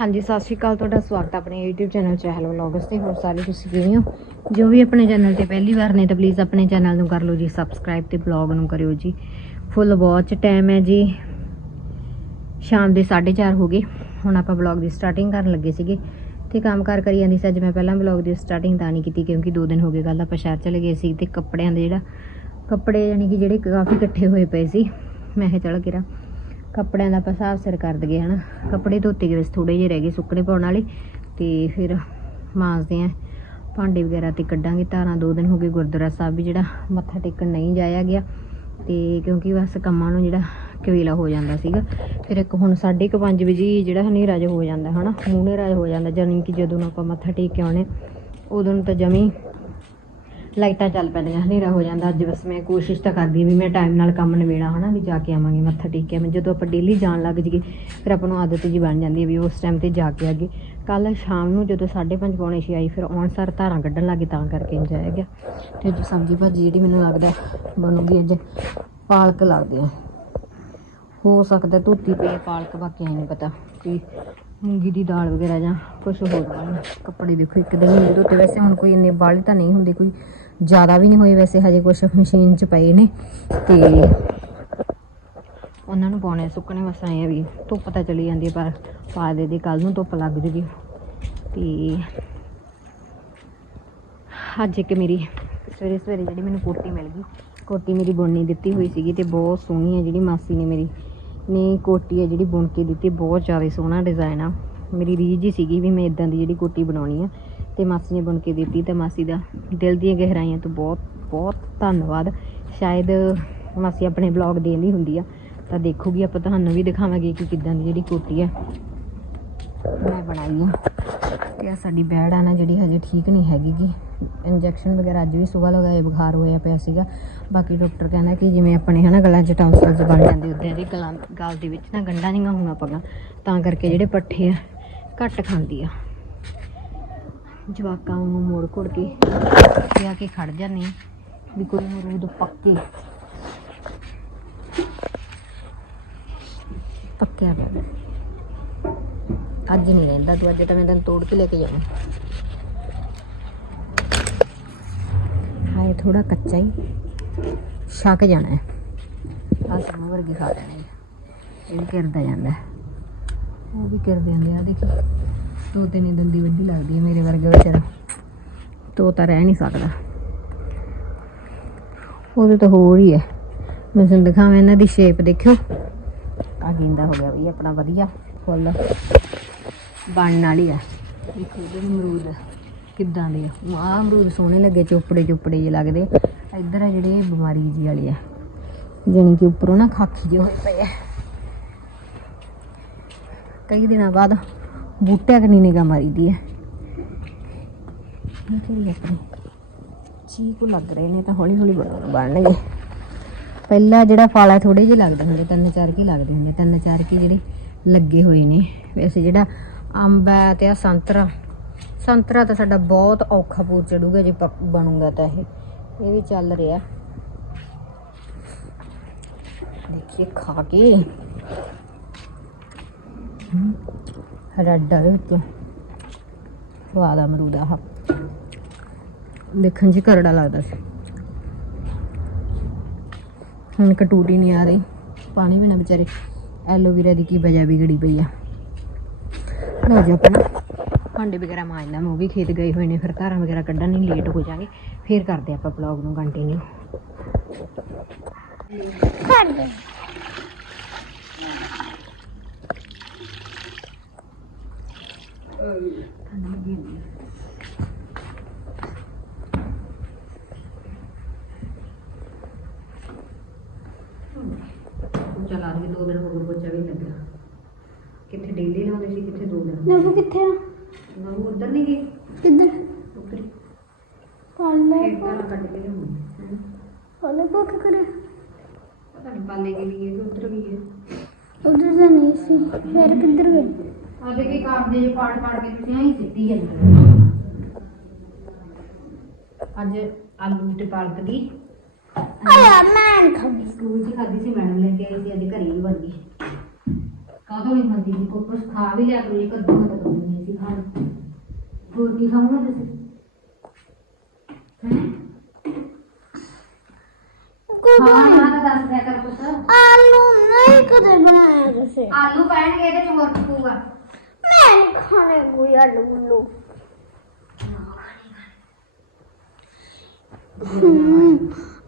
ਹਾਂਜੀ, ਸਤਿ ਸ਼੍ਰੀ ਅਕਾਲ, ਤੁਹਾਡਾ ਸਵਾਗਤ ਹੈ ਆਪਣੇ YouTube ਚੈਨਲ ਚਹਿਲ ਵਲੌਗਸ ਤੇ। ਹੋਰ ਸਾਰੇ ਤੁਸੀਂ ਕਿਵੇਂ ਹੋ? ਜੋ ਵੀ ਆਪਣੇ ਚੈਨਲ ਤੇ ਪਹਿਲੀ ਵਾਰ ਨੇ ਤਾਂ ਪਲੀਜ਼ ਆਪਣੇ ਚੈਨਲ ਨੂੰ ਕਰ ਲਓ ਜੀ ਸਬਸਕ੍ਰਾਈਬ ਤੇ ਬਲੌਗ ਨੂੰ ਕਰਿਓ ਜੀ। ਫੁੱਲ ਵਾਚ ਟਾਈਮ ਹੈ ਜੀ। ਸ਼ਾਮ ਦੇ 4:30 ਹੋ ਗਏ। ਹੁਣ ਆਪਾਂ ਬਲੌਗ ਦੀ ਸਟਾਰਟਿੰਗ ਕਰਨ ਲੱਗੇ ਸੀਗੇ ਤੇ ਕੰਮ ਕਾਰ ਕਰੀ ਜਾਂਦੀ ਸੀ। ਅੱਜ ਮੈਂ ਪਹਿਲਾਂ ਬਲੌਗ ਦੀ ਸਟਾਰਟਿੰਗ ਤਾਂ ਨਹੀਂ ਕੀਤੀ ਕਿਉਂਕਿ 2 ਦਿਨ ਹੋ ਗਏ ਕੱਲ ਆਪਾਂ ਸ਼ਹਿਰ ਚਲੇ ਗਏ ਸੀ ਤੇ ਕੱਪੜਿਆਂ ਦੇ ਜਿਹੜਾ ਕੱਪੜੇ ਯਾਨੀ ਕਿ ਜਿਹੜੇ ਕਾਫੀ ਇਕੱਠੇ ਹੋਏ ਪਏ ਸੀ। ਮੈਂ ਕਿਹਾ, ਚਲ ਕਿਰਾ। ਕੱਪੜਿਆਂ ਦਾ ਆਪਾਂ ਹਿਸਾਬ ਸਿਰ ਕਰ ਦਈਏ, ਹਨਾ। ਕੱਪੜੇ ਧੋਤੇ ਗਏ ਥੋੜੇ ਜਿਹੇ ਰਹਿ ਗਏ ਸੁੱਕਣੇ ਪਾਉਣ ਵਾਲੇ। ਤੇ ਫਿਰ ਮਾਂਜਦੇ ਆ। ਭਾਂਡੇ ਵਗੈਰਾ ਤੇ ਕੱਢਾਂਗੇ। ਧਾਰਾਂ ਦੋ ਦਿਨ ਹੋ ਗਏ ਗੁਰਦੁਆਰਾ ਸਾਹਿਬ ਵੀ ਜਿਹੜਾ ਮੱਥਾ ਟੇਕਣ ਨਹੀਂ ਜਾਇਆ ਗਿਆ। ਤੇ ਕਿਉਂਕਿ ਬਸ ਕੰਮਾਂ ਨੂੰ ਜਿਹੜਾ ਕਵੇਲਾ ਹੋ ਜਾਂਦਾ ਸੀਗਾ। ਫਿਰ ਇੱਕ ਹੁਣ 5:30 ਵਜੇ ਜਿਹੜਾ ਹਨੇਰਾ ਜਿਹਾ ਹੋ ਜਾਂਦਾ, ਹਨਾ। ਮੂੰਹ ਹਨੇਰਾ ਹੋ ਜਾਂਦਾ ਜਾਨੀ ਕਿ ਜਦੋਂ ਨੂੰ ਆਪਾਂ ਮੱਥਾ ਟੇਕ ਕੇ ਆਉਣੇ, ਉਦੋਂ ਨੂੰ ਤਾਂ ਜਮੀ ਲਾਈਟਾਂ ਚੱਲ ਪੈਂਦੀਆਂ, ਹਨੇਰਾ ਹੋ ਜਾਂਦਾ, ਅੱਜ ਬਸ ਮੈਂ ਕੋਸ਼ਿਸ਼ ਤਾਂ ਕਰਦੀ ਹਾਂ ਵੀ ਮੈਂ ਟਾਈਮ ਨਾਲ ਕੰਮ ਨਿਬੇੜਾ, ਹਨਾ, ਵੀ ਜਾ ਕੇ ਆਵਾਂਗੇ, ਮੱਥਾ ਟੇਕ ਕੇ ਆਵਾਂਗੇ। ਜਦੋਂ ਆਪਾਂ ਡੇਲੀ ਜਾਣ ਲੱਗ ਜਾਈਏ, ਫਿਰ ਆਪਾਂ ਨੂੰ ਆਦਤ ਜੀ ਬਣ ਜਾਂਦੀ ਹੈ ਵੀ ਉਸ ਟਾਈਮ ਤੇ ਜਾ ਕੇ ਆਗੇ ਕੱਲ ਸ਼ਾਮ ਨੂੰ ਜਦੋਂ 5:30 ਪੌਣੇ 6 ਆਈ, ਫਿਰ ਆਉਣ ਸਾਰ ਧਾਰਾਂ ਕੱਢਣ ਲੱਗੇ ਤਾਂ ਕਰਕੇ ਜਾਇਆ ਗਿਆ। ਤੇ ਅੱਜ ਸਬਜ਼ੀ ਭਾਜੀ ਜਿਹੜੀ ਮੈਨੂੰ ਲੱਗਦਾ ਬਣੂਗੀ ਅੱਜ ਪਾਲਕ ਲੱਗਦੀ ਆ। ਹੋ ਸਕਦਾ ਧੋਤੀ ਪਈ ਪਾਲਕ, ਬਾਕੀ ਨਹੀਂ ਪਤਾ ਕੋਈ ਮੂੰਗੀ ਦੀ ਦਾਲ ਵਗੈਰਾ ਜਾਂ ਕੁਝ ਹੋਰ ਬਣ। ਕੱਪੜੇ ਦੇਖੋ, ਇੱਕ ਦਿਨ ਧੋਤੇ, ਵੈਸੇ ਹੁਣ ਕੋਈ ਇੰਨੇ ਵਾਲੇ ਤਾਂ ਨਹੀਂ ਹੁੰਦੇ, ਕੋਈ ਜ਼ਿਆਦਾ ਵੀ ਨਹੀਂ ਹੋਏ ਵੈਸੇ, ਹਜੇ ਕੁਝ ਮਸ਼ੀਨ 'ਚ ਪਏ ਨੇ। ਤੇ ਉਹਨਾਂ ਨੂੰ ਪਾਉਣੇ ਸੁੱਕਣੇ, ਬਸ ਆਏ ਆ ਵੀ ਧੁੱਪ ਤਾਂ ਚਲੀ ਜਾਂਦੀ ਹੈ ਪਰ ਪਾ ਦੇ ਦੇ ਕੱਲ ਨੂੰ ਧੁੱਪ ਲੱਗ ਜੂਗੀ। ਤੇ ਅੱਜ ਇੱਕ ਮੇਰੀ ਸਵੇਰੇ ਸਵੇਰੇ ਜਿਹੜੀ ਮੈਨੂੰ ਕੋਟੀ ਮਿਲ ਗਈ, ਕੋਟੀ ਮੇਰੀ ਬੁਣਨੀ ਦਿੱਤੀ ਹੋਈ ਸੀਗੀ ਤੇ ਬਹੁਤ ਸੋਹਣੀ ਹੈ ਜਿਹੜੀ ਮਾਸੀ ਨੇ ਮੇਰੀ। ਨੇ ਕੋਟੀ ਹੈ ਜਿਹੜੀ ਬੁਣ ਕੇ ਦਿੱਤੀ, ਬਹੁਤ ਜ਼ਿਆਦਾ ਸੋਹਣਾ ਡਿਜ਼ਾਈਨ ਆ। ਮੇਰੀ ਰੀਝ ਹੀ ਸੀਗੀ ਵੀ ਮੈਂ ਇਦਾਂ ਦੀ ਜਿਹੜੀ ਕੋਟੀ ਬਣਾਉਣੀ ਆ। ਤੇ ਮਾਸੀ ਨੇ ਬੁਣ ਕੇ ਦਿੱਤੀ ਤੇ ਮਾਸੀ ਦਾ ਦਿਲ ਦੀਆਂ ਗਹਿਰਾਈਆਂ ਤੋਂ ਬਹੁਤ ਬਹੁਤ ਧੰਨਵਾਦ। ਸ਼ਾਇਦ ਮਾਸੀ ਆਪਣੇ ਬਲੌਗ ਦੇਂਦੀ ਹੁੰਦੀ ਆ, ਤਾਂ ਦੇਖੂਗੀ, ਆਪਾਂ ਤੁਹਾਨੂੰ ਵੀ ਦਿਖਾਵਾਂਗੇ ਕਿ ਕਿੱਦਾਂ ਦੀ ਜਿਹੜੀ ਕੋਟੀ ਆ ਮੈਂ ਬਣਾਈ ਆ। ਤੇ ਆ ਸਾਡੀ ਬੈੜ ਆ ਨਾ, ਜਿਹੜੀ ਹਜੇ ਠੀਕ ਨਹੀਂ ਹੈਗੀ ਗੀ ਇੰਜੈਕਸ਼ਨ ਵਗੈਰਾ ਅੱਜ ਵੀ ਸਵੇਰ ਲਗਾਏ, ਬੁਖਾਰ ਹੋਇਆ ਪਿਆ ਸੀਗਾ। ਬਾਕੀ ਡਾਕਟਰ ਕਹਿੰਦਾ ਕਿ ਜਿਵੇਂ ਆਪਣੇ ਹਨਾ ਗਲਾਂ 'ਚ ਟੌਂਸਲਸ ਬਣ ਜਾਂਦੇ, ਉਦਾਂ ਇਹਦੀ ਗਲਾਂ, ਗਲ ਦੇ ਵਿੱਚ ਨਾ ਗੰਢਾਂ ਨਹੀਂ ਹੋਣਾ ਪਗਾ ਤਾਂ ਕਰਕੇ ਜਿਹੜੇ ਪੱਠੇ ਆ, ਘੱਟ ਖਾਂਦੀ ਆ। ਜਵਾਕਾਂ ਨੂੰ ਮੋੜ ਘੋੜ ਕੇ ਪਿਆ ਕੇ ਖੜ ਜਾਂਦੇ ਵੀ ਕੋਈ ਅਮਰੂਦ ਪੱਕੇ। ਪੱਕਿਆ ਪਿਆ। ਅੱਜ ਨਹੀਂ ਰਹਿੰਦਾ ਤੂੰ, ਅੱਜ ਤਾਂ ਮੈਂ ਤੈਨੂੰ ਤੋੜ ਕੇ ਲੈ ਕੇ ਜਾਵਾਂ ਹਾਏ ਥੋੜਾ ਕੱਚਾ ਹੀ। ਛੱਕ ਜਾਣਾ ਹੈ। ਆ ਸਮੂਹ ਵਰਗੇ ਖਾ ਲੈਣੇ ਇਹ ਵੀ ਕਿਰਦਾ ਜਾਂਦਾ ਉਹ ਵੀ ਕਿਰਦੇ ਜਾਂਦੇ ਆ ਦੇਖੀ। ਤੋਤੇ ਨੇ ਦੰਦੀ ਵੱਡੀ ਲੱਗਦੀ ਹੈ, ਮੇਰੇ ਵਰਗਾ ਵਿਚਾਰਾ। ਤੋਤਾ ਰਹਿ ਨਹੀਂ ਸਕਦਾ। ਉਹਦੇ ਤਾਂ ਹੋਰ ਹੀ ਹੈ। ਮੈਂ ਤੁਹਾਨੂੰ ਦਿਖਾਵਾਂ ਇਹਨਾਂ ਦੀ ਸ਼ੇਪ ਦੇਖਿਓ। ਆ ਗਿੰਦਾ ਹੋ ਗਿਆ ਵੀ ਆਪਣਾ ਵਧੀਆ ਫੁੱਲ। ਬਣਨ ਵਾਲੀ ਆ ਦੇਖੋ ਇਹਦੇ ਅਮਰੂਦ ਕਿੱਦਾਂ ਦੇ ਆ। ਆਹ ਅਮਰੂਦ ਸੋਹਣੇ ਲੱਗੇ, ਚੋਪੜੇ ਚੋਪੜੇ ਜਿਹੇ ਲੱਗਦੇ। ਇੱਧਰ ਆ ਜਿਹੜੇ ਬਿਮਾਰੀ ਜੀ ਵਾਲੇ ਆ। ਜਾਣੀ ਕਿ ਉੱਪਰੋਂ ਨਾ ਖਾਕੀ ਜਿਹੇ ਹੋਏ ਪਏ ਆ। ਕਈ ਦਿਨਾਂ ਬਾਅਦ ਬੂਟਿਆਂ ਕਨੀ ਨਿਗਾ ਮਾਰੀਦੀ ਹੈ। ਇਹ ਆਪਣੀ ਚੀਕੂ ਲੱਗ ਰਹੇ ਨੇ ਤਾਂ ਹੌਲੀ ਹੌਲੀ ਬਣ- ਬਣਨਗੇ। ਪਹਿਲਾ ਜਿਹੜਾ ਫਲ ਹੈ ਥੋੜੇ ਜਿਹੇ ਲੱਗਦੇ ਹੁੰਦੇ, ਤਿੰਨ ਚਾਰ ਕੀ ਲੱਗਦੇ ਹੁੰਦੇ, ਤਿੰਨ ਚਾਰ ਕੀ ਜਿਹੜੇ ਲੱਗੇ ਹੋਏ ਨੇ। ਵੈਸੇ ਜਿਹੜਾ ਅੰਬ ਹੈ ਤੇ ਆ ਸੰਤਰਾ ਸੰਤਰਾ ਤਾਂ ਸਾਡਾ ਬਹੁਤ ਔਖਾ ਪੂਰ ਚੜੂਗਾ ਜੇ ਪੱਕ ਬਣੂਗਾ ਤਾਂ ਇਹ। ਇਹ ਵੀ ਚੱਲ ਰਿਹਾ। ਦੇਖੀਏ ਖਾ ਕੇ। ਰੈਡ ਆ ਵਿੱਚ। ਸਵਾਦ ਆ ਅਮਰੂਦ ਆ ਦੇਖਣ ਜੀ ਕਰੜਾ ਲੱਗਦਾ ਸੀ। ਹੁਣ ਕਟੂਰੀ ਨਹੀਂ ਆ ਰਹੀ। ਪਾਣੀ ਬਿਨਾ ਵਿਚਾਰੇ ਐਲੋਵੇਰਾ ਦੀ ਕੀ ਵਜ੍ਹਾ ਵਿਗੜੀ ਪਈ ਆ। ਲੋ ਜੀ ਆਪਣਾ ਭਾਂਡੇ ਵਗੈਰਾ ਮਾਂਜਦਾ ਮੈਂ ਉਹ ਵੀ ਖੇਤ ਗਏ ਹੋਏ ਨੇ, ਫਿਰ ਧਾਰਾਂ ਵਗੈਰਾ ਕੱਢਣ ਨਹੀਂ ਲੇਟ ਹੋ ਜਾਗੇ। ਫਿਰ ਕਰਦੇ ਆਪਾਂ ਬਲੌਗ ਨੂੰ ਕੰਟੀਨਿਊ ਕਰ ਚਲ ਆ ਗਏ ਦੋ ਦਿਨ ਹੋ ਗਏ ਬੱਚਾ ਵੀ ਨੀ ਲੱਗਿਆ ਕਿੱਥੇ ਡੇਲੀ ਲਾਉਂਦੇ ਸੀ ਕਿੱਥੇ ਦੋ ਦਿਨ ਨਬੂ ਕਿੱਥੇ ਆ ਨਾ ਉਹ ਉਧਰ ਨਹੀਂ ਗਈ ਕਿੱਧਰ ਉੱਤਰੀ ਪਾਲੇ ਖੇਤ ਧਾਰਾਂ ਕੱਢ ਕੇ ਲਿਆਉਂਦੀ ਪਾਲੇ ਕੋ ਕੀ ਕਰੇ ਪਤਾ ਨਹੀਂ ਪਾਲੇ ਗਈ ਵੀ ਹੈ ਕਿ ਉੱਧਰ ਗਈ ਹੈ ਉਧਰ ਤਾਂ ਨਹੀਂ ਸੀ ਫਿਰ ਕਿੱਧਰ ਗਏ ਆ ਦੇ ਕੇ ਕਾਗਜ਼ੇ ਜੇ ਪਾੜ ਪਾੜ ਕੇ ਤੁਸੀਂ ਆਈ ਸਿੱਟੀ ਜਾਂਦੇ ਅੱਜ ਆਲੂ ਤੇ ਪਾਲਕ ਦੀ। ਆਇਆ ਮੈਂ ਨੀ ਖਾਂਦੀ। ਸਕੂਲ 'ਚ ਖਾਧੀ ਸੀ ਮੈਡਮ ਲੈ ਕੇ ਆਈ ਸੀ ਅੱਜ ਘਰੇ ਹੀ ਬਣ ਗਈ। ਕਾਹਦੋਂ ਨਹੀਂ ਖਾਂਦੀ ਸੀ ਕੋਈ ਕੁਛ ਖਾ ਵੀ ਲਿਆ ਕਰੋ ਇੱਕ ਅੱਧਾ ਤਾਂ ਕਦੋਂ ਨਹੀਂ ਸੀ ਖਾਣਾ। ਹੋਰ ਕੀ ਖਾਣਾ ਤੁਸੀਂ? ਹੈਂ? ਹਾਂ ਨਾ ਤਾਂ ਦੱਸ ਦਿਆ ਕਰ ਕੁਛ। ਆਲੂ ਨਹੀਂ ਕਦੇ ਬਣਾਇਆ ਤੁਸੀਂ। ਆਲੂ ਪੈਣਗੇ ਇਹਦੇ ਚ ਹੋਰ ਕੀ ਪਊਗਾ ਮੈਂ ਨਹੀਂ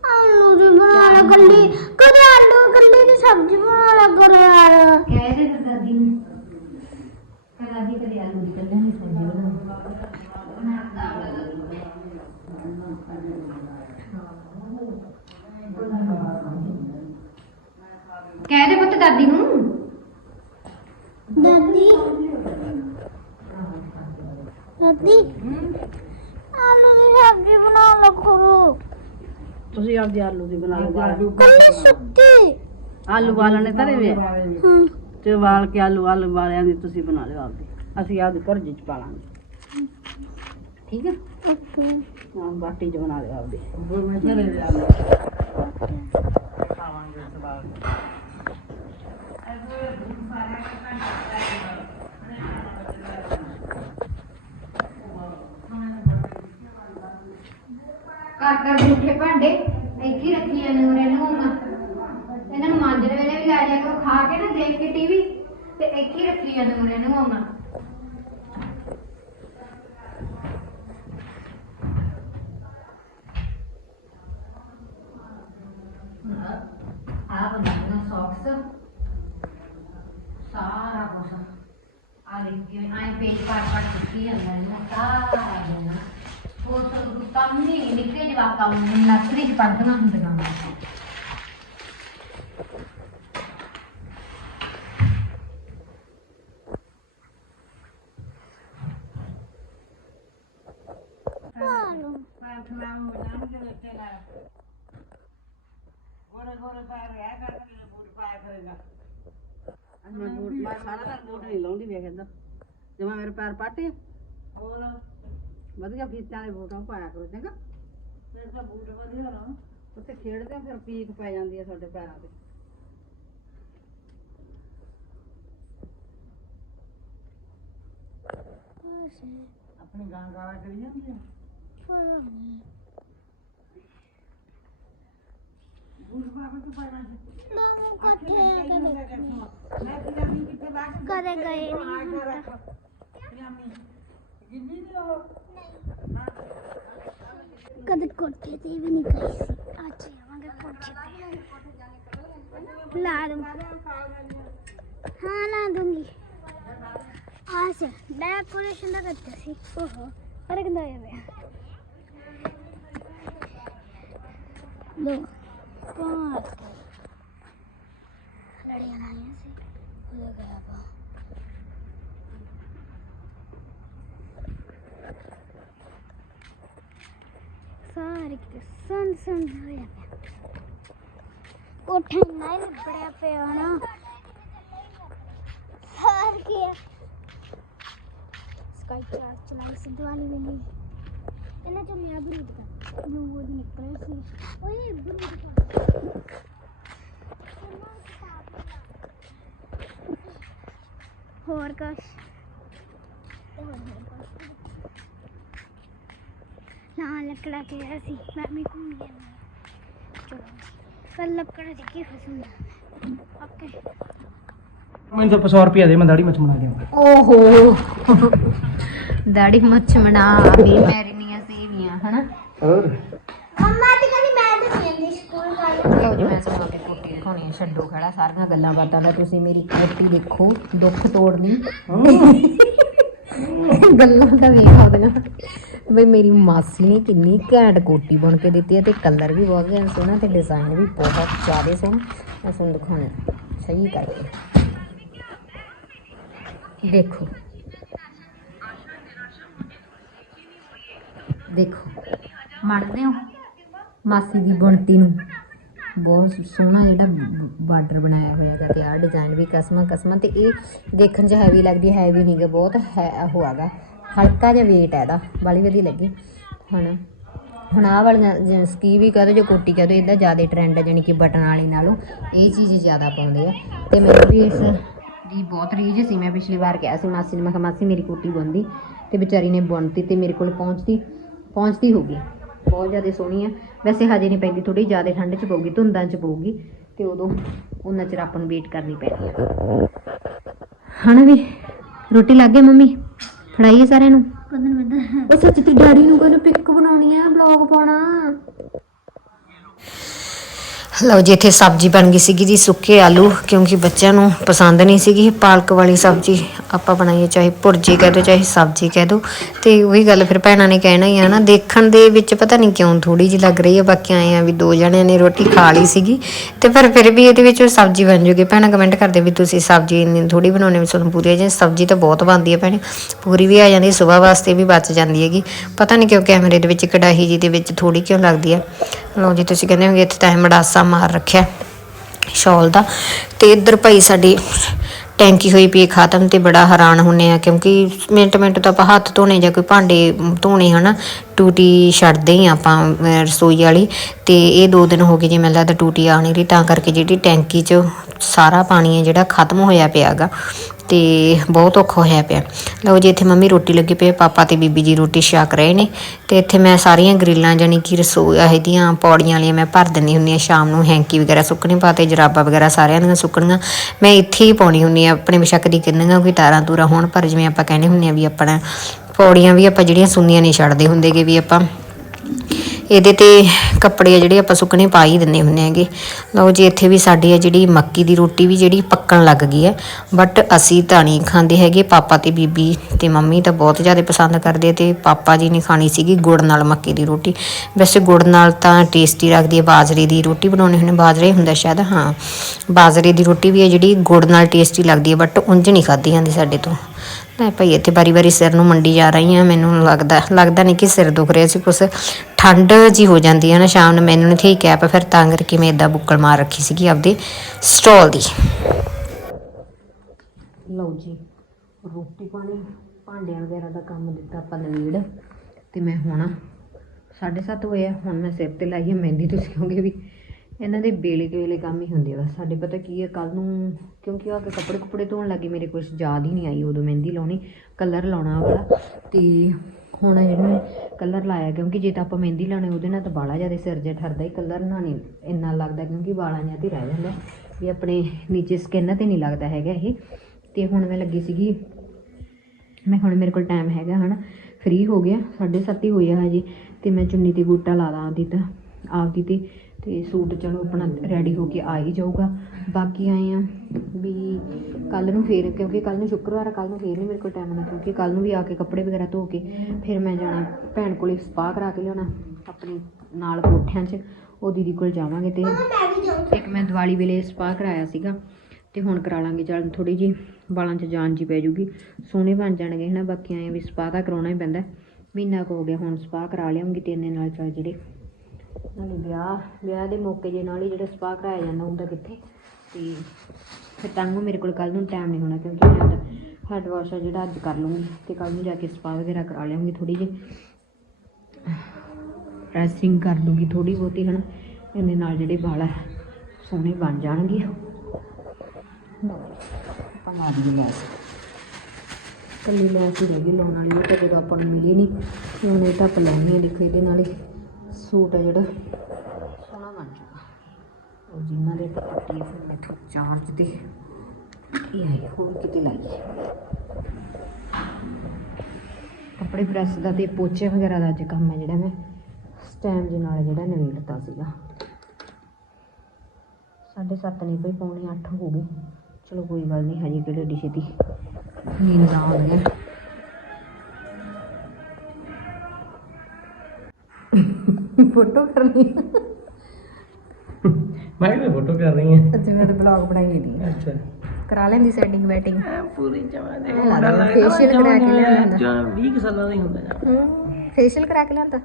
ਆਲੂ ਦੀ ਬਣਾ ਲਾ ਕੱਲੀ ਕਦੇ ਆਲੂ ਕੱਲੀ ਦੀ ਸਬਜ਼ੀ ਬਣਾ ਲਾ ਕਰੋ ਯਾਰ ਕਹਿ ਦੇ ਫਿਰ ਦਾਦੀ ਨੂੰ ਕਹਿ ਦਾਦੀ ਕਦੇ ਆਲੂ ਦੀ ਕੱਲੇ ਨਹੀਂ ਸਬਜ਼ੀ ਬਣਾਉਂਦੀ ਕਹਿ ਦੇ ਪੁੱਤ ਦਾਦੀ ਨੂੰ। ਦਾਦੀ। ਦਾਦੀ। ਆਲੂ ਦੀ ਸਬਜ਼ੀ ਬਣਾ ਲਾ ਕਰੋ ਤੁਸੀਂ ਆਪਦੇ ਆਲੂ ਦੀ ਬਣਾ ਲਓ ਕੱਲੀ ਸੁੱਕੀ। ਆਲੂ ਵਾਲਣੇ ਧਰੇ ਵੇ। ਹਾਂ। ਤੇ ਵਾਲ ਕੇ ਆਲੂ ਆਲੂ ਵਾਲਿਆਂ ਦੀ ਤੁਸੀਂ ਬਣਾ ਲਿਓ ਆਪਦੇ। ਅਸੀਂ ਆਪਦੀ ਭੁਰਜੀ ਚ ਪਾ ਲਾਂਗੇ ਠੀਕ ਹੈ ਓਕੇ। ਹਾਂ ਬਾਟੀ ਚ ਬਣਾ ਲਿਓ ਆਪਦੀ। ਧਰੇ ਵੇ ਆਲੂ। ਖਾਵਾਂਗੇ ਸਵਾਲ ਘਰ ਘਰ ਜੂਠੇ ਭਾਂਡੇ ਇੱਥੇ ਹੀ ਰੱਖੀ ਜਾਂਦੇ ਹੋ ਰਹਿਣ ਹੁਣ ਇਹਨਾਂ ਨੂੰ ਮਾਂਜਣ ਵੇਲੇ ਵੀ ਲੈ ਜਾ ਕਰੋ ਖਾ ਕੇ ਨਾ ਦੇਖ ਕੇ ਟੀਵੀ ਤੇ ਇੱਥੇ ਹੀ ਰੱਖੀ ਜਾਂਦੇ ਹੋ ਰਹਿਣ ਹੁਣ ਆ ਬਣਾਉਣਾ ਸੌਕਸ ਸਾਰਾ ਕੁਝ ਆ ਦੇਖੀ ਆਏ ਪੇਜ ਪਾਟ ਪਾਟ ਦਿੱਤੀ ਜਾਂਦਾ ਇਹਨਾਂ ਸਾਰਾ ਦੇਣਾ ਉਹ ਸਭ ਕੰਮ ਨਹੀਂ, ਨਿੱਕੇ ਜਵਾਕਾਂ ਨੂੰ ਨਰਸਰੀ ਚ ਪੜ੍ਹਦੀਆਂ ਹੁੰਦੀਆਂ ਨੇ। ਆਲੂ ਮੈਂ ਬੂਟ ਮੈਂ ਸਾਰਾ ਦਿਨ ਬੂਟ ਨਹੀਂ ਲਾਉਂਦੀ ਵੇਖ ਇੱਧਰ ਜਿਵੇਂ ਮੇਰੇ ਪੈਰ ਪਾਟੇ ਹੋਰ? ਵਧੀਆ ਫੀਤਾਂ ਵਾਲੇ ਬੂਟਾਂ ਪਾਇਆ ਕਰੋ ਚੰਗਾ? ਮੇਰੇ ਤਾਂ ਬੂਟ ਵਧੀਆ ਨਾ। ਉੱਥੇ ਖੇਡਦੇ ਆ, ਫਿਰ ਪੀਕ ਪੈ ਜਾਂਦੀ ਹੈ ਸਾਡੇ ਪੈਰਾਂ ਤੇ। ਆਪਣੀ ਗਾਂ ਗਾਲਾ ਕਰੀ ਜਾਂਦੀ ਆ? ਬੂਟ ਪਾ ਕੇ ਤੂੰ ਪਾਇਆ ਕਦੇ ਗਏ ਨਹੀਂ ਹੁਣ ਤੱਕ ਕਦੇ ਕੋਠੇ ਤੇ ਵੀ ਨਹੀਂ ਗਈ ਸੀ ਅੱਜ ਆਵਾਂਗੇ ਕੋਠੇ ਤੇ ਲਾ ਦੂੰ ਹਾਂ ਲਾ ਦੂੰਗੀ ਆਸ ਡੈਕੋਰੇਸ਼ਨ ਦਾ ਕਰਤਾ ਸੀ ਓਹੋ ਪਰ ਕਿੰਦਾ ਆਇਆ ਵੇ ਦੋ ਪਾਂਚ ਲੜੀਆਂ ਲਾਈਆਂ ਸੀ ਉਹਦੇ ਗਿਆ ਪਾ ਸਾਰੇ ਕਿਤੇ ਸੰਨ ਸੰਨ ਹੋਇਆ ਪਿਆ ਕੋਠਾ ਇੰਨਾ ਹੀ ਲਿਬੜਿਆ ਪਿਆ ਨਾ ਸਾਰ ਕੀ ਲਿਆ ਨੂੰ ਉਹ ਨਿਕਲੇ ਸੀ ਓਏ ਬਰੂਦ ਦਾ ਹੋਰ ਕੁਛ? ਨਾ ਲੱਕੜਾ ਕਿਹਾ ਸੀ। ਮੈਂ ਵੀ ਘੁੰਮ ਜਾਂਦਾ ਚਲੋ। ਪਰ ਲੱਕੜਾ ਦੀ ਕੀ ਫਸੂੰਦਾ ਓਕੇ। ਮੈਨੂੰ ਤਾਂ 100 ਰੁਪਿਆ ਦੇ ਮੈਂ ਦਾੜੀ ਮਚ ਬਣਾ ਦਿਆਂ ਓਹੋ। ਦਾੜੀ ਮੱਛ ਬਣਾ ਵੀ ਮੈਰੀਨੀਆਂ ਸੇਵੀਆਂ ਹਨਾ? ਹੋਰ? ਮੰਮਾ ਤੇ ਕਹਿੰਦੀ ਮੈਂ ਤੇ ਨਹੀਂ ਸਕੂਲ ਕਰ ਲਓ ਜੀ ਮੈਂ ਸੁਣਾ ਕੇ ਕੋਟੀ ਦਿਖਾਉਣੀ ਹੈ ਛੱਡੋ ਖੜਾ ਸਾਰੀਆਂ ਗੱਲਾਂ ਬਾਤਾਂ ਦਾ ਤੁਸੀਂ ਮੇਰੀ ਕੋਟੀ ਦੇਖੋ ਦੁੱਖ ਤੋੜਨੀ ਗੱਲਾਂ ਤਾਂ ਵੇਖ ਆਉਂਦੀਆਂ। ਬਈ ਮੇਰੀ ਮਾਸੀ ਨੇ ਕਿੰਨੀ ਘੈਂਟ ਕੋਟੀ ਬਣ ਕੇ ਦਿੱਤੀ ਹੈ ਤੇ ਕਲਰ ਵੀ ਬਹੁਤ ਘੈਂਟ ਸੋਹਣਾ ਤੇ ਡਿਜ਼ਾਈਨ ਵੀ ਬਹੁਤ ਜ਼ਿਆਦਾ ਸੋਹਣਾ। ਮੈਂ ਤੁਹਾਨੂੰ ਦਿਖਾਉਣਾ ਸਹੀ ਕਰਕੇ। ਦੇਖੋ। ਦੇਖੋ। ਮੰਨਦੇ ਹੋ? ਮਾਸੀ ਦੀ ਬੁਣਤੀ ਨੂੰ। ਬਹੁਤ ਸੋਹਣਾ ਜਿਹੜਾ ਬਾਰਡਰ ਬਣਾਇਆ ਹੋਇਆ ਹੈਗਾ ਤੇ ਆਹ ਡਿਜ਼ਾਈਨ ਵੀ ਕਸਮਾਂ ਕਸਮਾਂ ਤੇ ਇਹ ਦੇਖਣ 'ਚ ਹੈਵੀ ਲੱਗਦੀ ਹੈ ਹੈਵੀ ਨਹੀਂਗਾ ਬਹੁਤ ਹੈ ਉਹ ਹੈਗਾ। ਹਲਕਾ ਜਿਹਾ weight ਹੈ ਇਹਦਾ, ਬਾਲੀ ਵਧੀਆ ਲੱਗੀ। ਹੁਣ ਹੁਣ ਆਹ ਵਾਲੀਆਂ ਜਿਵੇਂ ਸਕੀ ਵੀ ਕਹਦੋ ਜਾਂ ਕੋਟੀ ਕਹਦੋ ਇਹਦਾ ਜ਼ਿਆਦਾ ਟ੍ਰੈਂਡ ਹੈ, ਜਾਣੀ ਕਿ ਬਟਨ ਵਾਲੀ ਨਾਲੋਂ। ਇਹ ਚੀਜ਼ ਜ਼ਿਆਦਾ ਪਾਉਂਦੇ ਆ। ਤੇ ਮੈਨੂੰ ਵੀ ਇਸ ਦੀ ਬਹੁਤ ਰੀਝ ਸੀ, ਮੈਂ ਪਿਛਲੀ ਵਾਰ ਕਿਹਾ ਸੀ ਮਾਸੀ ਨੂੰ, ਮੈਂ ਕਿਹਾ ਮਾਸੀ ਮੇਰੀ ਕੋਟੀ ਬੁਣਦੀ। ਤੇ ਵਿਚਾਰੀ ਨੇ ਬੁਣਤੀ ਤੇ ਮੇਰੇ ਕੋਲ ਪਹੁੰਚਦੀ ਪਹੁੰਚਦੀ ਹੋਗੀ ਬਹੁਤ ਜ਼ਿਆਦਾ ਸੋਹਣੀ ਆ। ਵੈਸੇ ਹਜੇ ਨਹੀਂ ਪੈਂਦੀ ਥੋੜੀ ਜ਼ਿਆਦਾ ਠੰਡ ਚ ਪਊਗੀ ਧੁੰਦਾਂ ਚ ਪਊਗੀ ਤੇ ਉਦੋਂ ਉਹਨਾਂ ਚਿਰ ਆਪਾਂ ਨੂੰ ਵੇਟ ਕਰਨੀ ਪੈਣੀ। ਆ ਹਣਾ ਵੀ ਰੋਟੀ ਲੱਗ ਗਈ ਮੰਮੀ? ਫੜਾਈਏ ਸਾਰਿਆਂ ਨੂੰ? ਉਹ ਸੱਚ ਤੇ ਡੈਡੀ ਨੂੰ ਕਹਿੰਦੇ ਪਿਕ ਬਣਾਉਣੀ ਆ ਬਲੌਗ ਪਾਉਣਾ। ਲਓ ਜੀ, ਇੱਥੇ ਸਬਜ਼ੀ ਬਣ ਗਈ ਸੀਗੀ ਜੀ, ਸੁੱਕੇ ਆਲੂ, ਕਿਉਂਕਿ ਬੱਚਿਆਂ ਨੂੰ ਪਸੰਦ ਨਹੀਂ ਸੀਗੀ। ਪਾਲਕ ਵਾਲੀ ਸਬਜ਼ੀ ਆਪਾਂ ਬਣਾਈਏ, ਚਾਹੇ ਭੁਰਜੀ ਕਹਿ ਦਿਓ, ਚਾਹੇ ਸਬਜ਼ੀ ਕਹਿ ਦਿਓ। ਤੇ ਉਹੀ ਗੱਲ ਫਿਰ ਭੈਣਾਂ ਨੇ ਕਹਿਣਾ ਹੀ ਆ ਨਾ, ਦੇਖਣ ਦੇ ਵਿੱਚ ਪਤਾ ਨਹੀਂ ਕਿਉਂ ਥੋੜੀ ਜਿਹੀ ਲੱਗ ਰਹੀ ਹੈ ਬਾਕੀ ਆਏ ਆ ਵੀ ਦੋ ਜਣਿਆਂ ਨੇ ਰੋਟੀ ਖਾ ਲਈ ਸੀਗੀ। ਤੇ ਪਰ ਫਿਰ ਵੀ ਇਹਦੇ ਵਿੱਚ ਸਬਜ਼ੀ ਬਣ ਜੂਗੀ। ਭੈਣਾਂ ਕਮੈਂਟ ਕਰਦੇ ਵੀ ਤੁਸੀਂ ਸਬਜ਼ੀ ਇੰਨੀ ਥੋੜੀ ਬਣਾਉਣੀ ਵੀ ਤੁਹਾਨੂੰ ਪੂਰੀ ਆ ਜੇ ਸਬਜ਼ੀ ਤਾਂ ਬਹੁਤ ਬਣਦੀ ਹੈ ਭੈਣੇ। ਪੂਰੀ ਵੀ ਆ ਜਾਂਦੀ ਸਵੇਰ ਵਾਸਤੇ ਵੀ ਬਚ ਜਾਂਦੀ ਹੈਗੀ। ਪਤਾ ਨਹੀਂ ਕਿਉਂ ਕੈਮਰੇ ਦੇ ਵਿੱਚ ਕੜਾਹੀ ਜੀ ਦੇ ਵਿੱਚ ਥੋੜੀ ਕਿਉਂ ਲੱਗਦੀ ਹੈ ਲਓ ਜੀ, ਤੁਸੀਂ ਕਹਿੰਦੇ ਹੋਗੇ ਇੱਥੇ ਤਾਂ ਇਹ ਮੜਾਸਾ ਮਾਰ ਰੱਖਿਆ ਸ਼ਾਲ ਦਾ। ਤੇ ਇੱਧਰ ਭਾਈ ਸਾਡੀ ਟੈਂਕੀ ਹੋਈ ਪਈ ਹੈ ਖਤਮ ਤੇ ਬੜਾ ਹੈਰਾਨ ਹੁੰਨੇ ਆ, ਕਿਉਂਕਿ ਮਿੰਟ ਮਿੰਟ ਤੋਂ ਆਪਾਂ ਹੱਥ ਧੋਣੇ ਜਾਂ ਕੋਈ ਭਾਂਡੇ ਧੋਣੇ ਹਨਾ, ਟੂਟੀ ਛੱਡਦੇ ਹੀ ਆਪਾਂ ਰਸੋਈ ਵਾਲੀ। ਤੇ ਇਹ ਦੋ ਦਿਨ ਹੋ ਗਏ ਜੀ, ਮੈਨੂੰ ਲੱਗਦਾ ਟੂਟੀ ਆ ਨਹੀਂ ਰਹੀ, ਤਾਂ ਕਰਕੇ ਜਿਹੜੀ ਟੈਂਕੀ 'ਚ ਸਾਰਾ ਪਾਣੀ ਹੈ ਜਿਹੜਾ ਖਤਮ ਹੋਇਆ ਪਿਆਗਾ ਤੇ ਬਹੁਤ ਔਖਾ ਹੋਇਆ ਪਿਆ। ਲਓ ਜੀ, ਇੱਥੇ ਮੰਮੀ ਰੋਟੀ ਲੱਗੀ ਪਏ ਪਾਪਾ ਤੇ ਬੀਬੀ ਜੀ ਰੋਟੀ ਛਕ ਰਹੇ ਨੇ ਤੇ ਇੱਥੇ ਮੈਂ ਸਾਰੀਆਂ ਗ੍ਰਿਲਾਂ ਜਾਨੀ ਕਿ ਰਸੋਈ ਇਹਦੀਆਂ ਪੌੜੀਆਂ ਵਾਲੀਆਂ ਮੈਂ ਭਰ ਦਿੰਦੀ ਹੁੰਦੀ ਆ, ਸ਼ਾਮ ਨੂੰ ਹੈਂਕੀ ਵਗੈਰਾ ਸੁੱਕਣੇ ਪਾਤੇ, ਜਰਾਬਾਂ ਵਗੈਰਾ ਸਾਰਿਆਂ ਦੀਆਂ ਸੁੱਕਣੀਆਂ। ਮੈਂ ਇੱਥੇ ਹੀ ਪਾਉਣੀ ਹੁੰਦੀ ਆ, ਆਪਣੇ ਬੇਸ਼ੱਕ ਦੀ ਕਿੰਨੀਆਂ ਕੋਈ ਤਾਰਾਂ ਤੂਰਾ ਹੋਣ, ਪਰ ਜਿਵੇਂ ਆਪਾਂ ਕਹਿੰਦੇ ਹੁੰਦੇ ਆ ਵੀ ਆਪਣਾ ਪੌੜੀਆਂ ਵੀ ਆਪਾਂ ਜਿਹੜੀਆਂ ਸੁੰਨੀਆਂ ਨਹੀਂ ਛੱਡਦੇ ਹੁੰਦੇਗੇ ਵੀ ਆਪਾਂ ਇਹਦੇ ਤੇ ਕੱਪੜੇ ਆ ਜਿਹੜੇ ਆਪਾਂ ਸੁੱਕਣੇ ਪਾ ਹੀ ਦਿੰਦੇ ਹੁੰਦੇ ਹੈਗੇ। ਲਓ ਜੀ, ਇੱਥੇ ਵੀ ਸਾਡੀ ਆ ਜਿਹੜੀ ਮੱਕੀ ਦੀ ਰੋਟੀ ਵੀ ਜਿਹੜੀ ਪੱਕਣ ਲੱਗ ਗਈ ਹੈ ਬਟ ਅਸੀਂ ਤਾਂ ਨਹੀਂ ਖਾਂਦੇ ਹੈਗੇ। ਪਾਪਾ ਤੇ ਬੀਬੀ ਤੇ ਮੰਮੀ ਤਾਂ ਬਹੁਤ ਜ਼ਿਆਦਾ ਪਸੰਦ ਕਰਦੇ ਆ ਤੇ ਪਾਪਾ ਜੀ ਨੇ ਖਾਣੀ ਸੀਗੀ ਗੁੜ ਨਾਲ ਮੱਕੀ ਦੀ ਰੋਟੀ। ਵੈਸੇ ਗੁੜ ਨਾਲ ਤਾਂ ਟੇਸਟੀ ਲੱਗਦੀ ਹੈ ਬਾਜਰੇ ਦੀ ਰੋਟੀ ਬਣਾਉਣੀ ਹੁੰਦੀ ਬਾਜਰੇ ਹੁੰਦਾ ਸ਼ਾਇਦ, ਹਾਂ। ਬਾਜਰੇ ਦੀ ਰੋਟੀ ਵੀ ਹੈ ਜਿਹੜੀ ਗੁੜ ਨਾਲ ਟੇਸਟੀ ਲੱਗਦੀ ਹੈ ਬਟ ਉਂਝ ਨਹੀਂ ਖਾਧੀ ਜਾਂਦੀ ਸਾਡੇ ਤੋਂ। ਲੈ ਭਾਈ ਇੱਥੇ ਬਾਰੀ ਬਾਰੀ ਸਿਰ ਨੂੰ ਮੰਡੀ ਜਾ ਰਹੀ ਆ ਮੈਨੂੰ ਲੱਗਦਾ ਲੱਗਦਾ ਨਹੀਂ ਕਿ ਸਿਰ ਦੁਖ ਰਿਹਾ ਸੀ, ਕੁਛ ਠੰਡ ਜੀ ਹੋ ਜਾਂਦੀ ਹੈ ਨਾ ਸ਼ਾਮ ਨੂੰ, ਮੈਨੂੰ ਨਹੀਂ ਠੀਕ ਹੈ, ਪਰ ਫਿਰ ਤਾਂ ਕਰਕੇ ਮੈਂ ਇਦਾਂ ਬੁੱਕਲ ਮਾਰ ਰੱਖੀ ਸੀਗੀ ਆਪਦੇ ਸਟਾਲ ਦੀ। ਲਓ ਜੀ, ਰੋਟੀ ਪਾਣੀ, ਭਾਂਡਿਆਂ ਵਗੈਰਾ ਦਾ ਕੰਮ ਦਿੱਤਾ ਆਪਾਂ ਨਵੀੜ, ਤੇ ਮੈਂ ਹੁਣ 7:30 ਹੋਏ ਆ, ਹੁਣ ਮੈਂ ਸਿਰ ਤੇ ਲਾਈ ਹੈ ਮਹਿੰਦੀ ਤੁਸੀਂ ਕਹੋਗੇ ਵੀ ਇਹਨਾਂ ਦੇ ਵੇਲੇ ਕੇ ਵੇਲੇ ਕੰਮ ਹੀ ਹੁੰਦੇ ਆ ਸਾਡੇ ਪਤਾ ਕੀ ਹੈ ਕੱਲ ਨੂੰ ਕਿਉਂਕਿ ਆ ਕੇ ਕੱਪੜੇ ਕੁਪੜੇ ਧੋਣ ਲੱਗੇ, ਮੇਰੇ ਕੁਛ ਯਾਦ ਹੀ ਨਹੀਂ ਆਈ ਉਦੋਂ ਮਹਿੰਦੀ ਲਾਉਣੀ, ਕਲਰ ਲਾਉਣਾ ਵਾਲਾ। ਤੇ ਹੁਣ ਜਿਹੜਾ ਕਲਰ ਲਾਇਆ, ਕਿਉਂਕਿ ਜੇ ਤਾਂ ਆਪਾਂ ਮਹਿੰਦੀ ਲਾਉਣੀ, ਉਹਦੇ ਨਾਲ ਤਾਂ ਬਾਲਾ ਜ਼ਿਆਦਾ ਸਿਰ ਜਿਹਾ ਠਰਦਾ ਹੀ, ਕਲਰ ਨਾਲ ਨਹੀਂ ਇੰਨਾ ਲੱਗਦਾ, ਕਿਉਂਕਿ ਵਾਲਾਂ ਜਿਹਾ ਤੇ ਰਹਿ ਜਾਂਦਾ। ਵੀ ਆਪਣੇ ਨੀਚੇ ਸਕਿਨ ਤੇ ਨਹੀਂ ਲੱਗਦਾ ਹੈਗਾ ਇਹ। ਤੇ ਹੁਣ ਮੈਂ ਲੱਗੀ ਸੀਗੀ, ਮੈਂ ਹੁਣ ਮੇਰੇ ਕੋਲ ਟਾਈਮ ਹੈਗਾ ਹਨਾ ਫ੍ਰੀ ਹੋ ਗਿਆ 7:30 ਹੀ ਹੋਇਆ ਹਜੇ, ਤੇ ਮੈਂ ਚੁੰਨੀ ਤੇ ਬੂਟਾ ਲਾ ਦਾਂ ਆਪਦੀ ਤਾਂ ਆਪਦੀ ਤੇ। ਤੇ ਸੂਟ ਚਲੋ ਆਪਣਾ ਰੈਡੀ ਹੋ ਕੇ ਆ ਹੀ ਜਾਊਗਾ। ਬਾਕੀ ਆਏ ਆ ਵੀ ਕੱਲ ਨੂੰ ਫੇਰ ਕਿਉਂਕਿ ਕੱਲ ਨੂੰ ਸ਼ੁੱਕਰਵਾਰ ਕੱਲ ਨੂੰ ਫੇਰ ਨਹੀਂ ਮੇਰੇ ਕੋਲ ਟਾਈਮ ਨਾ ਕਿਉਂਕਿ ਕੱਲ ਨੂੰ ਵੀ ਆ ਕੇ ਕੱਪੜੇ ਵਗੈਰਾ ਧੋ ਕੇ ਫਿਰ ਮੈਂ ਜਾਣਾ ਭੈਣ ਕੋਲੇ ਸਪਾ ਕਰਾ ਕੇ ਲਿਆਉਣਾ ਆਪਣੀ ਨਾਲ ਕੋਠਿਆਂ 'ਚ ਉਹ ਦੀਦੀ ਕੋਲ ਜਾਵਾਂਗੇ ਤੇ ਇੱਕ ਮੈਂ ਦੀਵਾਲੀ ਵੇਲੇ ਸਪਾ ਕਰਾਇਆ ਸੀਗਾ ਤੇ ਹੁਣ ਕਰਾ ਲਾਂਗੇ ਚੱਲ ਥੋੜੀ ਜੀ ਵਾਲਾਂ 'ਚ ਜਾਨ ਜੀ ਪੈ ਜੂਗੀ ਸੋਹਣੇ ਬਣ ਜਾਣਗੇ ਹਨਾ ਬਾਕੀ ਆਏ ਵੀ ਸਪਾ ਤਾਂ ਕਰਾਉਣਾ ਹੀ ਪੈਂਦਾ। ਮਹੀਨਾ ਕੁ ਹੋ ਗਿਆ ਹੁਣ ਸਪਾ ਕਰਾ ਲਿਆਉਂਗੀ ਤੇ ਇੰਨੇ ਨਾਲ ਚੱਲ ਜਿਹੜੇ ਨਾਲੇ ਵਿਆਹ ਵਿਆਹ ਦੇ ਮੌਕੇ ਜੇ ਨਾਲ ਹੀ ਜਿਹੜਾ ਸਪਾ ਕਰਾਇਆ ਜਾਂਦਾ ਹੁੰਦਾ ਕਿੱਥੇ, ਤੇ ਫਿਰ ਤਾਂ ਮੇਰੇ ਕੋਲ ਕੱਲ ਨੂੰ ਟਾਈਮ ਨਹੀਂ ਹੋਣਾ ਕਿਉਂਕਿ ਮੈਂ ਤਾਂ ਹੈਡ ਵਾਸ਼ ਆ ਜਿਹੜਾ ਅੱਜ ਕਰ ਲੂੰਗੀ ਤੇ ਕੱਲ ਨੂੰ ਜਾ ਕੇ ਸਪਾ ਵਗੈਰਾ ਕਰਾ ਲਿਆਉਂਗੀ ਥੋੜੀ ਜਿਹੀ। ਪ੍ਰੈਸਿੰਗ ਕਰ ਦੂੰਗੀ ਥੋੜੀ ਬਹੁਤੀ, ਹਨਾ। ਇਹਦੇ ਨਾਲ ਜਿਹੜੇ ਵਾਲ ਸੋਹਣੇ ਬਣ ਜਾਣਗੇ। ਆਪਾਂ ਲਾ ਦਈਏ ਲੈਸ। ਕੱਲੀ ਲੈਸ ਹੀ ਰਹਿ ਗਈ, ਲਾਉਣ ਵਾਲੀ ਉਹ ਤਾਂ ਜਦੋਂ ਆਪਾਂ ਨੂੰ ਮਿਲੀ ਨਹੀਂ ਹੁਣ ਇਹ ਤਾਂ ਆਪਾਂ ਲੈਣੀ ਹੈ ਦੇਖੋ ਇਹਦੇ ਨਾਲ ਹੀ। ਸੂਟ ਆ ਜਿਹੜਾ। ਸੋਹਣਾ ਬਣ ਜਾਊਗਾ। ਉਹ ਜਿਨ੍ਹਾਂ ਦੇ ਪੱਟੀ ਫਿਰ ਮੈਂ ਚਾਰਜ ਤੇ ਇਹ ਆਈ ਹੋਰ ਕਿਤੇ ਲਾਈਏ। ਕੱਪੜੇ ਪ੍ਰੈਸ ਦਾ ਤੇ ਪੋਚੇ ਵਗੈਰਾ ਦਾ ਅੱਜ ਕੰਮ ਹੈ ਜਿਹੜਾ ਮੈਂ ਸਟੈਂਡ ਦੇ ਨਾਲ ਜਿਹੜਾ ਨਵੇੜਤਾ ਸੀਗਾ। ਸਾਢੇ ਸੱਤ ਨਹੀਂ ਕੋਈ ਪੌਣੇ 8 ਹੋ ਗਏ। ਚਲੋ ਕੋਈ ਗੱਲ ਨਹੀਂ ਹਜੇ ਕਿਹੜੇ ਏਡੀ ਛੇਤੀ ਨੀਂਦ ਨਾ ਆਉਂਦੀ ਹੈ ਫੋਟੋ ਕਰਨੀ ਮੈਂ ਕਿਹਨੇ ਫੋਟੋ ਕਰ ਰਹੀ ਹਾਂ ਅੱਜ ਮੈਂ ਤਾਂ ਬਲੌਗ ਬਣਾਈ ਨਹੀਂ। ਅੱਛਾ। ਕਰਾ ਲੈਂਦੀ ਸੈਟਿੰਗ ਬੈਟਿੰਗ ਪੂਰੀ ਜਮਾ ਦੇ ਫੇਸ਼ੀਅਲ ਕਰਾ ਕੇ ਲਿਆਂਦਾ। ਜਾਂ 20 ਸਾਲਾਂ ਦਾ ਹੀ ਹੁੰਦਾ ਜਾਂ ਫੇਸ਼ੀਅਲ ਕਰਾ ਕੇ ਲਿਆਂਦਾ।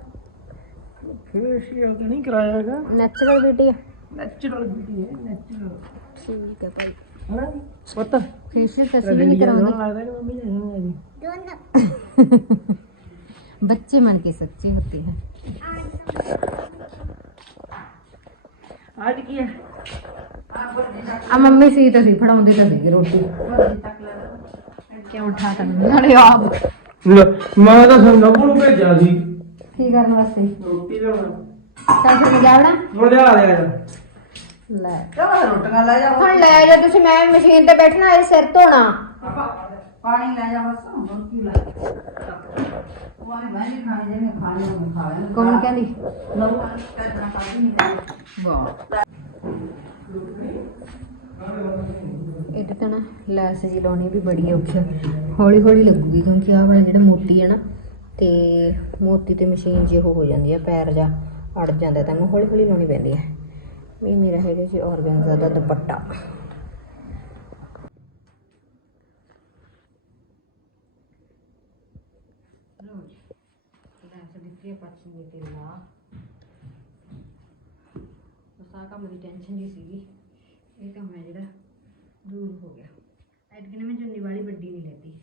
ਫੇਸ਼ੀਅਲ ਤਾਂ ਨਹੀਂ ਕਰਾਇਆ ਹੈਗਾ। ਨੈਚੁਰਲ ਬਿਊਟੀ ਹੈ ਨੈਚੁਰਲ ਬਿਊਟੀ ਹੈ ਨੈਚੁਰਲ ਠੀਕ ਹੈ ਭਾਈ। ਹਾਂ ਪਤਾ ਫੇਸ਼ੀਅਲ ਤਸਵੀਰ ਨਹੀਂ ਕਰਾਉਂਦੀ। ਲੱਗਦਾ ਕਿ ਮੰਮੀ ਨੇ ਦੋਨੋਂ ਬੱਚੇ ਮਨ ਕੇ ਸੱਚੇ ਹੁੰਦੇ ਹਨ ਅੱਜ ਕੀ ਹੈ? ਆ ਮੰਮੀ ਸੀ ਤਾਂ ਸੀ ਫੜਾਉਂਦੀ ਤਾਂ ਸੀ ਰੋਟੀ। ਕਿਉਂ ਉਠਾ ਤਾ ਨਾਲੇ ਆਪ? ਲੈ, ਮੈਂ ਤਾਂ ਸੰਗਪੁਰ ਨੂੰ ਭੇਜਿਆ ਸੀ। ਕੀ ਕਰਨ ਵਾਸਤੇ? ਰੋਟੀ ਲਿਆਉਣਾ। ਚੱਲ ਫਿਰ ਜਾਵੜਾ ਹੁਣ ਲਿਆ ਲਿਆ ਜਾ। ਲੈ। ਚਲੋ ਰੋਟੀਆਂ ਲੈ ਜਾ ਹੁਣ ਲੈ ਜਾ ਤੁਸੀਂ ਮੈਂ ਮਸ਼ੀਨ ਤੇ ਬੈਠਣਾ ਇਹ ਸਿਰ ਧੋਣਾ। ਪਾਣੀ ਲੈ ਜਾ ਬਸ ਹੁਣ ਕੀ ਲੈ ਉਹ ਆਏ ਮੈਂ ਨਹੀਂ ਖਾਣੀ ਜਿਹਨੇ ਖਾਣੀ ਉਹ ਖਾ ਲੈਣ ਕੌਣ ਕਹਿੰਦੀ? ਲਓ ਕਰਨਾ ਕਾਹਦੀ ਨਹੀਂ ਵਾਹ। ਇਹਦੇ ਤਾਂ ਨਾ ਲੈਸ ਜੀ ਲਾਉਣੀ ਵੀ ਬੜੀ ਔਖੀ ਹੌਲੀ ਹੌਲੀ ਲੱਗੂਗੀ ਕਿਉਂਕਿ ਆਹ ਵਾਲਾ ਜਿਹੜਾ ਮੋਤੀ ਹੈ ਨਾ ਤੇ ਮੋਤੀ ਤੇ ਮਸ਼ੀਨ ਜੀ ਹੋ ਜਾਂਦੀ ਹੈ ਪੈਰ ਜਾ ਅੜ ਜਾਂਦਾ ਤਾਂ ਹੌਲੀ ਹੌਲੀ ਲਾਉਣੀ ਪੈਂਦੀ ਹੈ ਵੀ ਮੇਰਾ ਹੈਗਾ ਜੀ ਔਰਗੈਂਜ਼ਾ ਦਾ ਦੁਪੱਟਾ ਲਓ ਜੀ ਤੇ ਲਾ। ਬਸ ਆਹ ਕੰਮ ਦੀ ਟੈਨਸ਼ਨ ਜੀ ਸੀਗੀ। ਇਹ ਕੰਮ ਹੈ ਜਿਹੜਾ ਦੂਰ ਹੋ ਗਿਆ। ਐਤਕੀ ਨੇ ਮੈਂ ਜੁੰਨੀ ਵਾਲੀ ਵੱਡੀ ਨਹੀਂ ਲੈਤੀ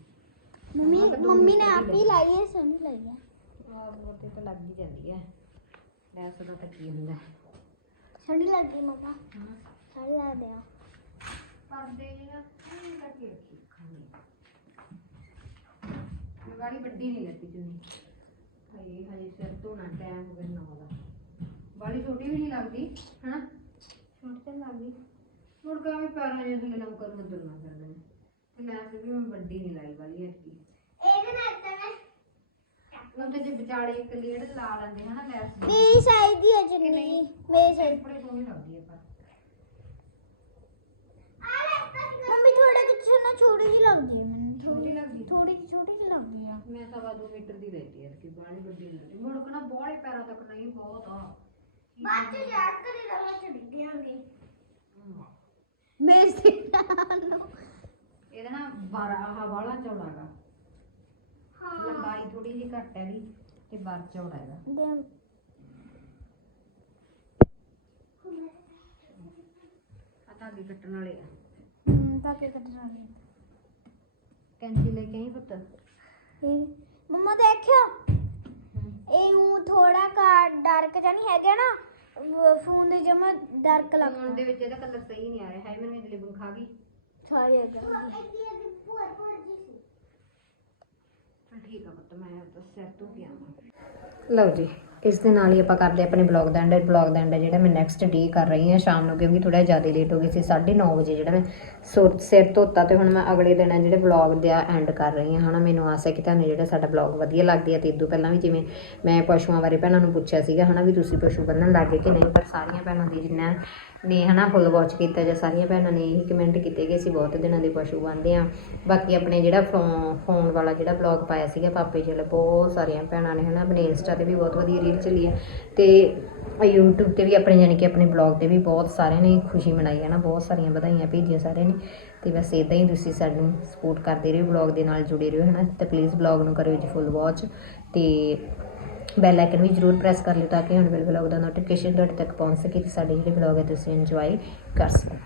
ਮੰਮੀ ਮੰਮੀ ਨੇ ਆਪ ਹੀ ਲਾਈ ਹੈ ਸੋਨੀ ਲਾਈ ਹੈ। ਆਹ ਤੇ ਤਾਂ ਲੱਗ ਹੀ ਜਾਂਦੀ ਹੈ। ਲੈਸ ਦਾ ਤਾਂ ਕੀ ਹੁੰਦਾ ਠੰਡੀ ਲੱਗੀ ਮਮਾ। ਠੰਡ ਲਾ ਦੇ ਆ ਪਰਦੇ ਜਿਹੜਾ ਇਹ ਲੱਗੇ ਰੱਖੀ। ਖਾਣੀ ਮੈਂ ਵਾਲੀ ਵੱਡੀ ਨਹੀਂ ਲੈਤੀ ਜੁੰਨੀ ਹਏ ਹਜੇ ਸਿਰ ਧੋਣਾ ਟਾਈਮ ਹੋ ਗਿਆ ਨੌ ਦਾ। ਵਾਲੀ ਛੋਟੀ ਵੀ ਨਹੀਂ ਲੱਗਦੀ ਹਨਾ? ਛੋਟੀ ਤਾਂ ਲੱਗਦੀ। ਮੁੜ ਕੇ ਮੈਂ ਪੈਰਾਂ ਜਿਹੇ ਥੱਲੇ ਲੰਮ ਕਰ ਮੱਦਰ ਨਾ ਕਰ ਦੇਣਾ ਤੇ ਲੈਸ ਵੀ ਮੈਂ ਵੱਡੀ ਨਹੀਂ ਲਾਈ ਵਾਲੀ ਐਤਕੀ। ਇਹਦੇ ਨਾਲ ਤਾਂ ਮੈਂ ਉਹ ਤੇ ਜੇ ਵਿਚਾਲੇ ਇੱਕ ਲੇੜ ਲਾ ਲੈਂਦੇ ਹਨਾ ਲੈਸ ਦੀ। ਮੇਰੀ ਸਾਈਜ਼ ਦੀ ਹੈ ਜੁੰਨੀ ਮੇਰੀ ਸਾਈਜ਼ ਬੜੀ ਸੋਹਣੀ ਲੱਗਦੀ ਹੈ ਪਰ। ਮੰਮੀ ਥੋੜੇ ਕੁਛ ਨਾ ਛੋਟੀ ਜਿਹੀ ਲੱਗਦੀ ਹੈ ਮੈਨੂੰ। ਛੋਟੀ ਲੱਗਦੀ। ਥੋੜੀ ਜਿਹੀ ਛੋਟੀ ਜਿਹੀ ਲੱਗਦੀ ਆ। ਮੈਂ ਸਵਾ ਦੋ ਮੀਟਰ ਦੀ ਲੈਤੀ ਹੈ ਕਿ ਬਾਹਲੀ ਵੱਡੀ ਨਹੀਂ ਲੈਤੀ ਮੁੜ ਕੇ ਨਾ ਬੋਲੇ ਪੈਰਾਂ ਤੱਕ ਨਹੀਂ ਬਹੁਤ ਆ। ਬਾਅਦ ਚ ਯਾਦ ਕਰੀ ਰਹਾ ਚੜੀ ਗਿਆਂਗੀ ਹਮ। ਮੇਰੀ ਇਹਦਾ ਨਾ ਬਾਰਾ ਆਹ ਬਾਲਾ ਚੌੜਾ ਹੈਗਾ। ਲੰਬਾਈ ਥੋੜੀ ਜਿਹੀ ਘੱਟ ਹੈਗੀ ਤੇ ਬਾਰ ਚੌੜਾ ਹੈਗਾ। ਦੇ। ਆ ਧਾਗੇ ਕੱਟਣ ਵਾਲੇ ਆ। ਹਮ ਤਾਂ ਕੀ ਕੱਢਣਾ ਹੈ ਕੈਂਚੀ ਲੈ ਕੇ ਆਈ ਪੁੱਤ? ਇਹ ਮੰਮਾ ਦੇਖਿਓ ਇਹ ਉਹ ਥੋੜਾ ਕਾ ਡਾਰਕ ਜਿਹਾ ਨਹੀਂ ਹੈਗਾ ਨਾ ਫੋਨ ਦੇ ਜਮਾ ਡਾਰਕ ਫੋਨ ਲੱਗਦਾ। ਦੇ ਵਿੱਚ ਇਹਦਾ ਕਲਰ ਸਹੀ ਨਹੀਂ ਆ ਰਿਹਾ। ਹੈ ਮੈਨੂੰ ਜਲੇਬਨ ਖਾ ਗਈ। ਸਾਰੇ ਹੈਗਾ ਚਲ ਠੀਕ ਆ ਪੁੱਤ ਮੈਂ ਤਾਂ ਸਿਰ ਤੋਂ ਕੀ ਆਵਾਂ। ਲਓ ਜੀ। ਇਸ ਦੇ ਨਾਲ ਹੀ ਆਪਾਂ ਕਰਦੇ ਹਾਂ ਆਪਣੇ ਬਲੌਗ ਦਾ ਐਂਡ ਬਲੌਗ ਦਾ ਐਂਡ ਜਿਹੜਾ ਮੈਂ ਨੈਕਸਟ ਡੇ ਕਰ ਰਹੀ ਹਾਂ ਸ਼ਾਮ ਨੂੰ, ਕਿਉਂਕਿ ਥੋੜਾ ਜ਼ਿਆਦਾ ਲੇਟ ਹੋ ਗਈ ਸੀ 9:30 ਵਜੇ ਜਿਹੜਾ ਮੈਂ ਸੁਰ ਸਿਰ ਧੋਤਾ ਤੇ ਹੁਣ ਮੈਂ ਅਗਲੇ ਦਿਨ ਆ ਜਿਹੜੇ ਬਲੌਗ ਦਾ ਐਂਡ ਕਰ ਰਹੀ ਹਾਂ। ਹਨਾ, ਮੈਨੂੰ ਆਸ ਹੈ ਕਿ ਤੁਹਾਨੂੰ ਜਿਹੜਾ ਸਾਡਾ ਬਲੌਗ ਵਧੀਆ ਲੱਗਦੀ ਹੈ ਤੇ ਇਦੋਂ ਪਹਿਲਾਂ ਵੀ ਜਿਵੇਂ ਮੈਂ ਪਸ਼ੂਆਂ ਬਾਰੇ ਭੈਣਾਂ ਨੂੰ ਪੁੱਛਿਆ ਸੀਗਾ, ਹਨਾ, ਵੀ ਤੁਸੀਂ ਪਸ਼ੂ ਬੰਨਣ ਲੱਗੇ ਕਿ ਨਹੀਂ, ਪਰ ਸਾਰੀਆਂ ਭੈਣਾਂ ਦੀ ਜਿੰਨਾ ਨੇ ਹਨਾ ਫੁੱਲ ਵਾਚ ਕੀਤਾ ਜਾਂ ਸਾਰੀਆਂ ਭੈਣਾਂ ਨੇ ਇਹੀ ਕਮੈਂਟ ਕੀਤੇ ਕਿ ਅਸੀਂ ਬਹੁਤ ਦਿਨਾਂ ਦੇ ਪਸ਼ੂ ਬੰਨਦੇ ਆ ਬਾਕੀ ਆਪਣੇ ਜਿਹੜਾ ਫੋਨ ਵਾਲਾ ਜਿਹੜਾ ਬਲੌਗ ਪਾਇਆ ਸੀਗਾ ਪਾਪੇ ਜੀ ਬਹੁਤ ਸਾਰੀਆਂ ਭੈਣਾਂ ਨੇ ਹਨਾ, ਆਪਣੇ ਇੰਸਟਾ ਤੇ ਵੀ ਬਹੁਤ ਵਧੀਆ ਰੀਲ ਚੱਲੀ ਹੈ ਤੇ YouTube ਤੇ ਵੀ ਆਪਣੇ ਯਾਨੀ ਕਿ ਆਪਣੇ ਬਲੌਗ ਤੇ ਵੀ ਬਹੁਤ ਸਾਰਿਆਂ ਨੇ ਖੁਸ਼ੀ ਮਨਾਈ ਹੈ ਨਾ ਬਹੁਤ ਸਾਰੀਆਂ ਵਧਾਈਆਂ ਭੇਜੀਆਂ ਸਾਰਿਆਂ ਨੇ। ਤੇ ਬਸ ਇਦਾਂ ਹੀ ਤੁਸੀਂ ਸਾਨੂੰ ਸਪੋਰਟ ਕਰਦੇ ਰਹੋ ਬਲੌਗ ਦੇ ਨਾਲ ਜੁੜੇ ਰਹੋ ਹਨਾ, ਤੇ ਪਲੀਜ਼ ਬਲੌਗ ਨੂੰ ਕਰਿਓ ਜੀ ਫੁੱਲ ਵਾਚ ਤੇ ਬੈਲ ਆਈਕਨ ਵੀ ਜਰੂਰ ਪ੍ਰੈਸ ਕਰ ਲਿਓ ਤਾਂ ਕਿ ਹੁਣ ਬਲੌਗ ਦਾ ਨੋਟੀਫਿਕੇਸ਼ਨ ਤੁਹਾਡੇ ਤੱਕ ਪਹੁੰਚ ਸਕੇ ਤੇ ਸਾਡੇ ਜਿਹੜੇ ਬਲੌਗ ਹੈ ਤੁਸੀਂ ਇੰਜੋਏ ਕਰ ਸਕੋ।